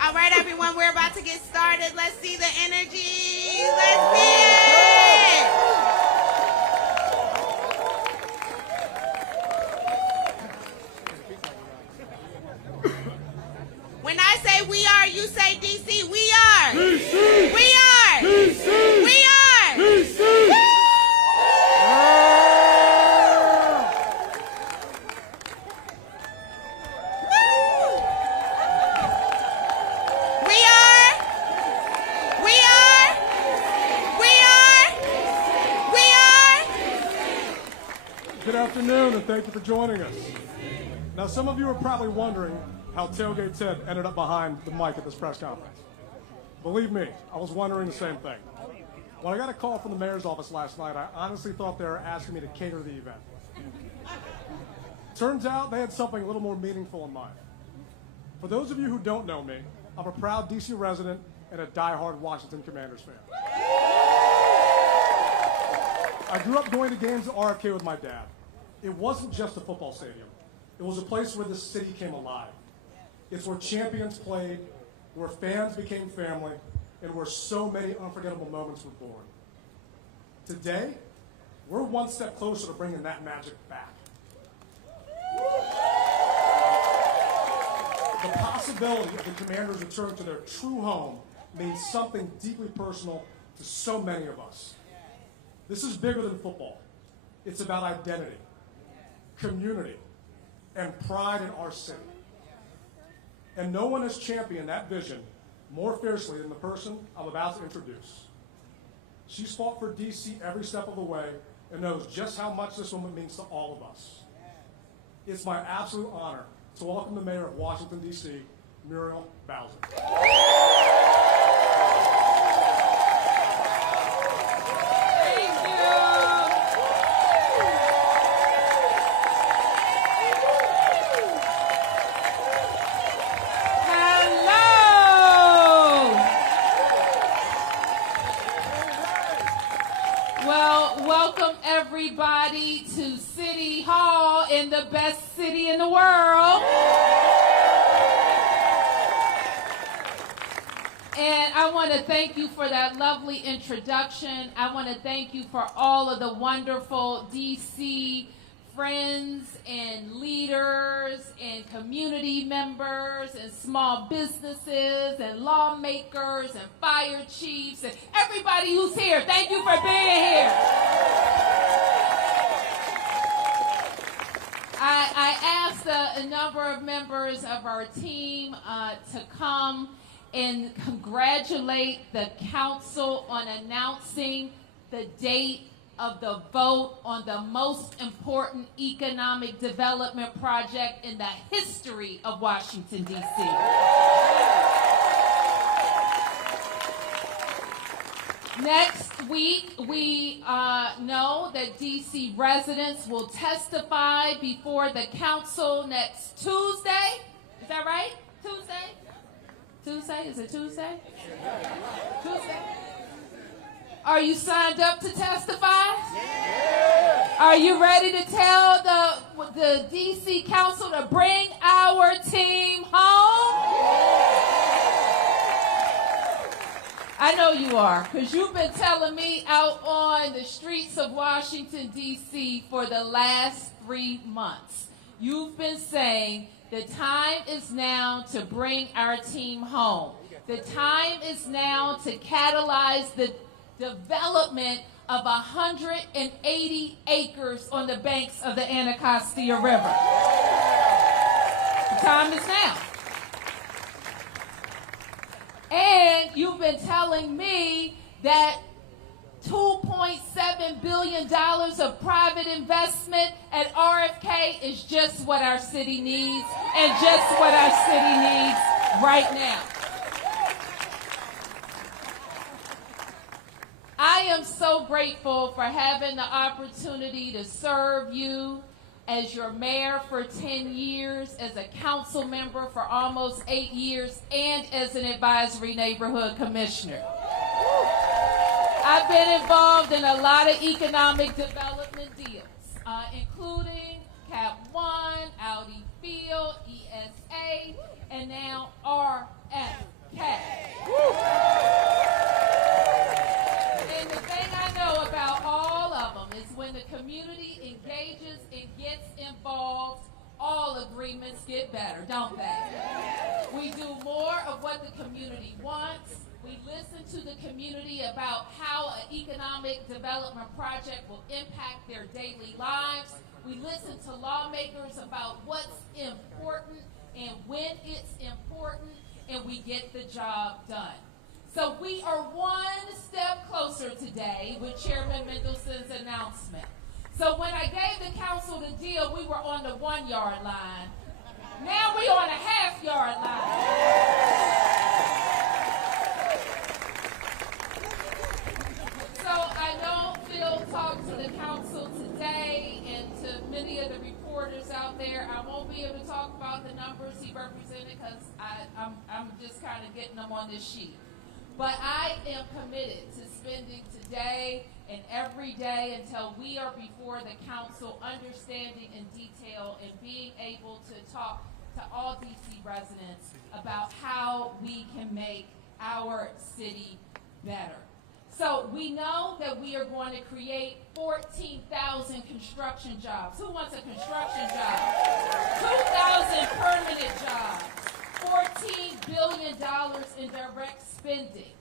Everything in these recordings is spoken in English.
All right, everyone, we're about to get started. Let's see the energy. Let's see it. When I say we are, you say DC. We are. DC. We are. DC. We are. DC. Woo! Good afternoon, and thank you for joining us. Now, some of you are probably wondering how Tailgate Ted ended up behind the mic at this press conference. Believe me, I was wondering the same thing. When I got a call from the mayor's office last night, I honestly thought they were asking me to cater the event. Turns out they had something a little more meaningful in mind. For those of you who don't know me, I'm a proud DC resident and a diehard Washington Commanders fan. I grew up going to games at RFK with my dad. It wasn't just a football stadium. It was a place where the city came alive. It's where champions played, where fans became family, and where so many unforgettable moments were born. Today, we're one step closer to bringing that magic back. The possibility of the Commanders returning to their true home means something deeply personal to so many of us. This is bigger than football. It's about identity, community, and pride in our city. And no one has championed that vision more fiercely than the person I'm about to introduce. She's fought for DC every step of the way and knows just how much this woman means to all of us. It's my absolute honor to welcome the mayor of Washington, D.C., Muriel Bowser. Everybody to City Hall in the best city in the world. And I want to thank you for that lovely introduction. I want to thank you for all of the wonderful DC friends and leaders and community members and small businesses and lawmakers and fire chiefs and everybody who's here. Thank you for being here. I asked a number of members of our team to come and congratulate the council on announcing the date of the vote on the most important economic development project in the history of Washington, D.C. Next week, we know that D.C. residents will testify before the council next Tuesday. Is that right? Tuesday? Tuesday? Is it Tuesday? Tuesday. Are you signed up to testify? Yeah. Are you ready to tell the D.C. Council to bring our team home? I know you are, because you've been telling me out on the streets of Washington, D.C. for the last 3 months. You've been saying the time is now to bring our team home. The time is now to catalyze the development of 180 acres on the banks of the Anacostia River. The time is now. And you've been telling me that $2.7 billion of private investment at RFK is just what our city needs and just what our city needs right now. I am so grateful for having the opportunity to serve you as your mayor for 10 years, as a council member for almost 8 years, and as an advisory neighborhood commissioner. I've been involved in a lot of economic development deals, including Cap 1, Audi Field, ESA, and now RFK. And the thing I know about all of them is when the community engages and gets involved, all agreements get better, don't they? We do more of what the community wants. We listen to the community about how an economic development project will impact their daily lives. We listen to lawmakers about what's important and when it's important, and we get the job done. So we are one step closer today with Chairman Mendelson's announcement. So when I gave the council the deal, we were on the 1 yard line. Now we're on a half-yard line. So I know Phil talked to the council today and to many of the reporters out there. I won't be able to talk about the numbers he represented because I'm just kind of getting them on this sheet. But I am committed to spending today and every day until we are before the council, understanding in detail and being able to talk to all DC residents about how we can make our city better. So we know that we are going to create 14,000 construction jobs. Who wants a construction job? 2,000 permanent jobs. $14 billion in direct spending.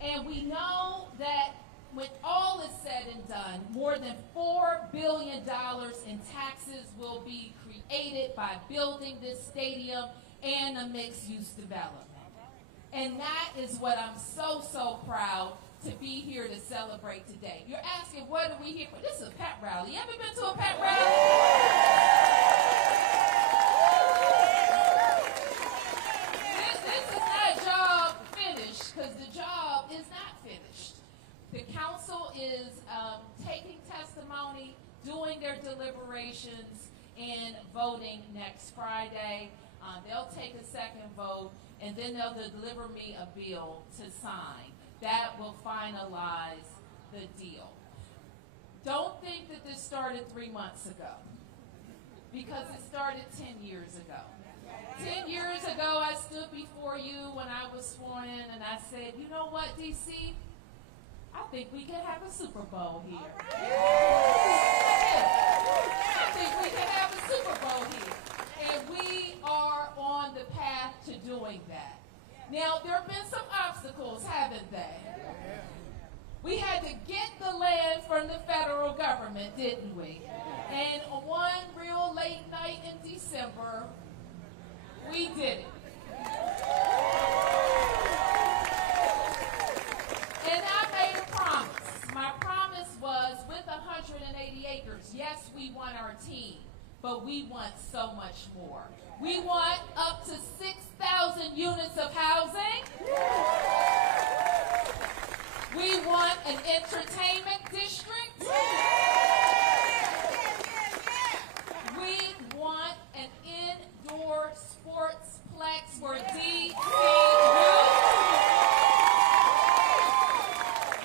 And we know that when all is said and done, more than $4 billion in taxes will be created by building this stadium and a mixed-use development. And that is what I'm so proud to be here to celebrate today. You're asking, what are we here for? This is a pep rally. You ever been to a pep rally? This is not job finished, because the job is not finished. The council is taking testimony, doing their deliberations, and voting next Friday. They'll take a second vote, and then they'll deliver me a bill to sign. That will finalize the deal. Don't think that this started 3 months ago, because it started 10 years ago. 10 years ago, I stood before you when I was sworn in, and I said, you know what, DC? I think we can have a Super Bowl here. I think we can have a Super Bowl here. And we are on the path to doing that. Now, there have been some obstacles, haven't they? We had to get the land from the federal government, didn't we? And one real late night in December, we did it. And I made a promise. My promise was, with 180 acres, yes, we want our team, but we want so much more. We want up to 6,000 units of housing. We want an entertainment district. We want an indoor sportsplex for DC youth.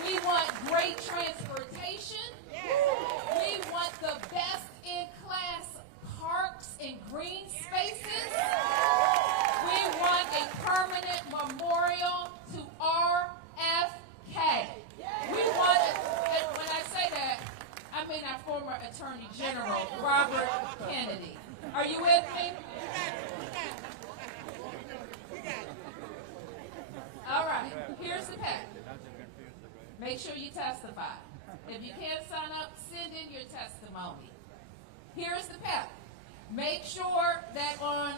We want great transportation. We want the best in class parks and green spaces. We want a permanent memorial to RFK. We want, when I say that, I mean our former Attorney General, Robert Kennedy. Are you with me? All right, here's the pack. Make sure you testify. If you can't sign up, send in your testimony. Here's the pack. Make sure that on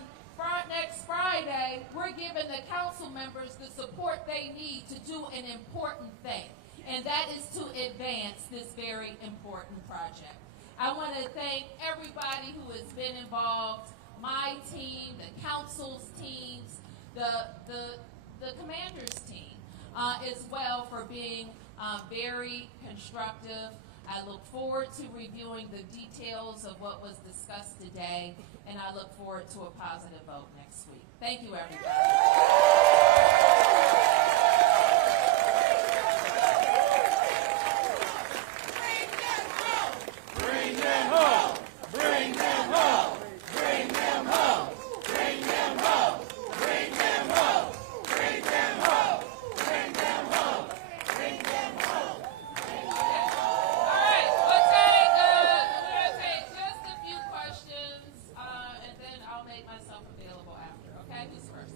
next Friday, we're giving the council members the support they need to do an important thing, and that is to advance this very important project. I want to thank everybody who has been involved, my team, the council's teams, the commander's team as well, for being very constructive. I look forward to reviewing the details of what was discussed today, and I look forward to a positive vote next week. Thank you, everybody. Bring them home! Bring them home! Bring them home! Bring them home! Bring them home! Bring them home! Bring them home! Bring them home! All right, we're gonna take just a few questions, and then I'll make myself available after. Okay, who's first?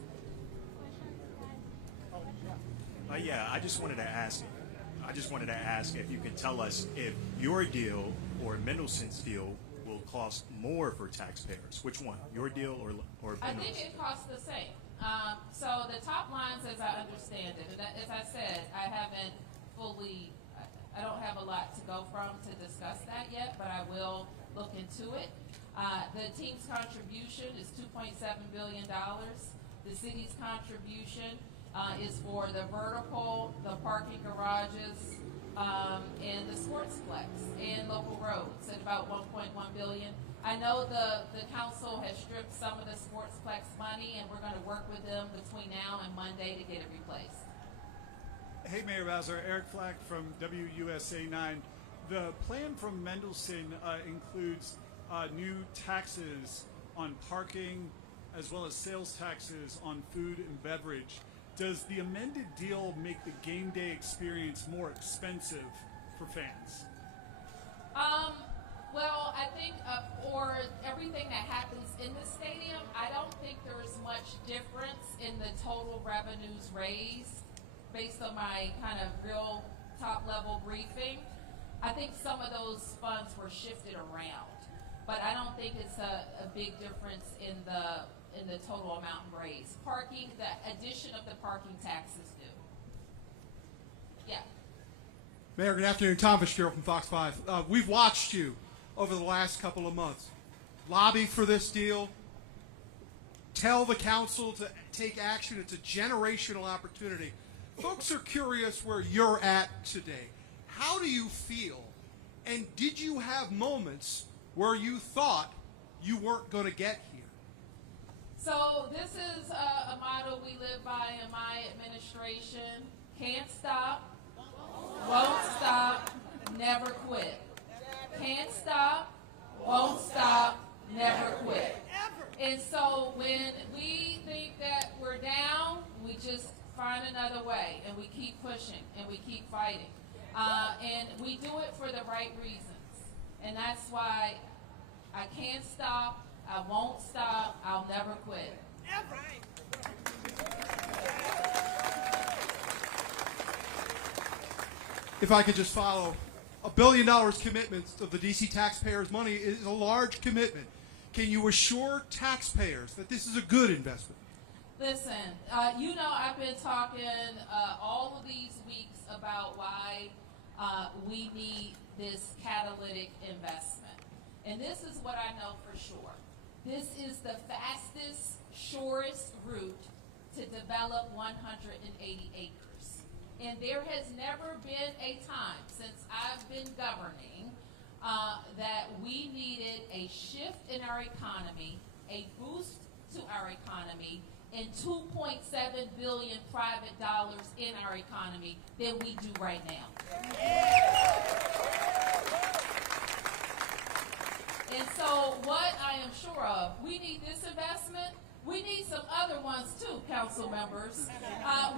Yeah, I just wanted to ask if you can tell us if your deal or Mendelssohn's deal will cost more for taxpayers. Which one, your deal or I think Mendelssohn's? it costs the same. So the top lines, as I understand it, and as I said, I don't have a lot to go from to discuss that yet, but I will look into it. The team's contribution is $2.7 billion. The city's contribution is for the vertical, the parking garages, and the sportsplex and local roads at about $1.1 billion. I know the council has stripped some of the sportsplex money, and we're going to work with them between now and Monday to get it replaced. Hey, Mayor Bowser, Eric Flack from WUSA-9. The plan from Mendelssohn includes new taxes on parking as well as sales taxes on food and beverage. Does the amended deal make the game day experience more expensive for fans? Well, I think for everything that happens in the stadium, I don't think there is much difference in the total revenues raised based on my kind of real top-level briefing. I think some of those funds were shifted around, but I don't think it's a big difference in the total amount raised. Parking, the addition of the parking taxes do. Yeah. Mayor, good afternoon. Tom Fitzgerald from Fox 5. We've watched you over the last couple of months lobby for this deal, tell the council to take action. It's a generational opportunity. Folks are curious where you're at today. How do you feel? And did you have moments where you thought you weren't going to get here? So this is a motto we live by in my administration. Can't stop, won't stop, never quit. Can't stop, won't stop, never quit. And so when we think that we're down, we just find another way, and we keep pushing, and we keep fighting. And we do it for the right reasons. And that's why I can't stop, I won't stop, I'll never quit. If I could just follow, $1 billion commitment of the DC taxpayers' money is a large commitment. Can you assure taxpayers that this is a good investment? Listen, you know I've been talking all of these weeks about why we need this catalytic investment. And this is what I know for sure. This is the fastest, surest route to develop 180 acres. And there has never been a time since I've been governing that we needed a shift in our economy, a boost to our economy, and $2.7 billion private dollars in our economy than we do right now. And so what I am sure of, we need this investment. We need some other ones too, council members.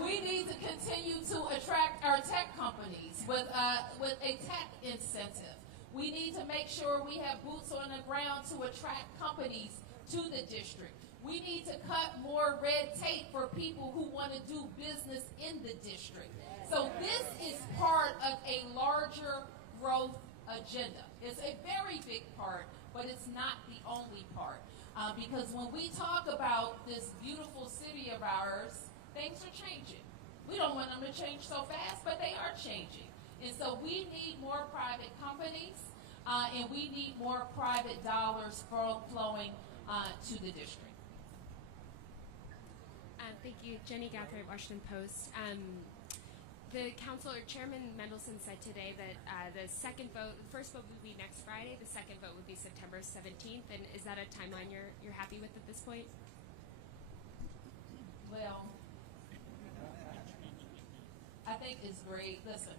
We need to continue to attract our tech companies with a tech incentive. We need to make sure we have boots on the ground to attract companies to the district. We need to cut more red tape for people who want to do business in the district. So this is part of a larger growth agenda. It's a very big part, but it's not the only part. Because when we talk about this beautiful city of ours, things are changing. We don't want them to change so fast, but they are changing. And so we need more private companies, and we need more private dollars flowing to the district. Thank you, Jenny Gathright, Washington Post. The council or Chairman Mendelson said today that the first vote would be next Friday. The second vote would be September 17th. And is that a timeline you're happy with at this point? Well, I think it's great. Listen,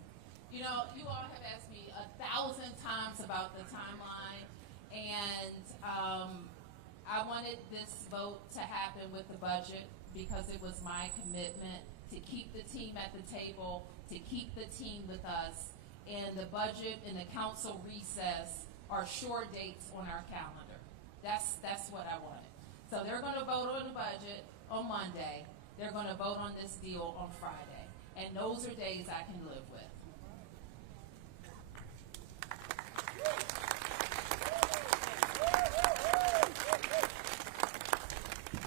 you know, you all have asked me 1,000 times about the timeline, and I wanted this vote to happen with the budget because it was my commitment to keep the team at the table, to keep the team with us, and the budget and the council recess are short dates on our calendar. That's what I wanted. So they're going to vote on the budget on Monday. They're going to vote on this deal on Friday. And those are days I can live with.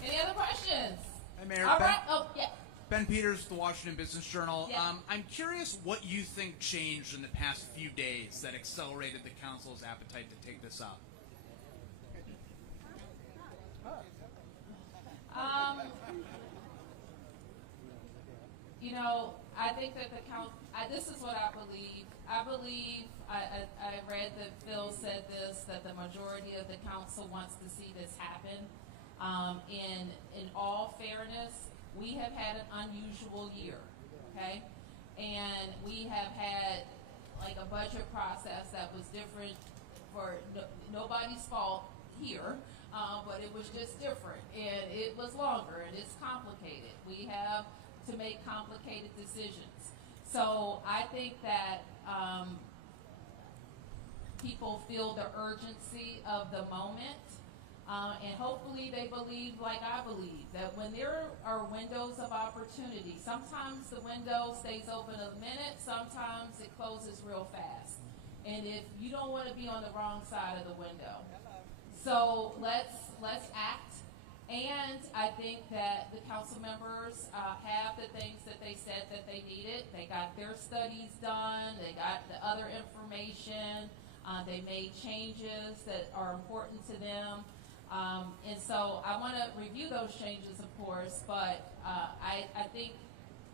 Any other questions? Hi, Mayor. All right. Oh, yeah. Ben Peters, the Washington Business Journal. Yeah. I'm curious what you think changed in the past few days that accelerated the council's appetite to take this up. You know, I think that this is what I believe. I read that Phil said this, that the majority of the council wants to see this happen. In all fairness, we have had an unusual year, okay? And we have had like a budget process that was different for nobody's fault here, but it was just different. And it was longer and it's complicated. We have to make complicated decisions. So I think that people feel the urgency of the moment. And hopefully they believe like I believe, that when there are windows of opportunity, sometimes the window stays open a minute, sometimes it closes real fast. And if you don't want to be on the wrong side of the window. So let's act. And I think that the council members have the things that they said that they needed. They got their studies done, they got the other information, they made changes that are important to them. And so I want to review those changes, of course, but I think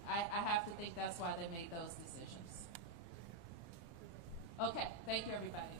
I have to think that's why they made those decisions. Okay, thank you, everybody.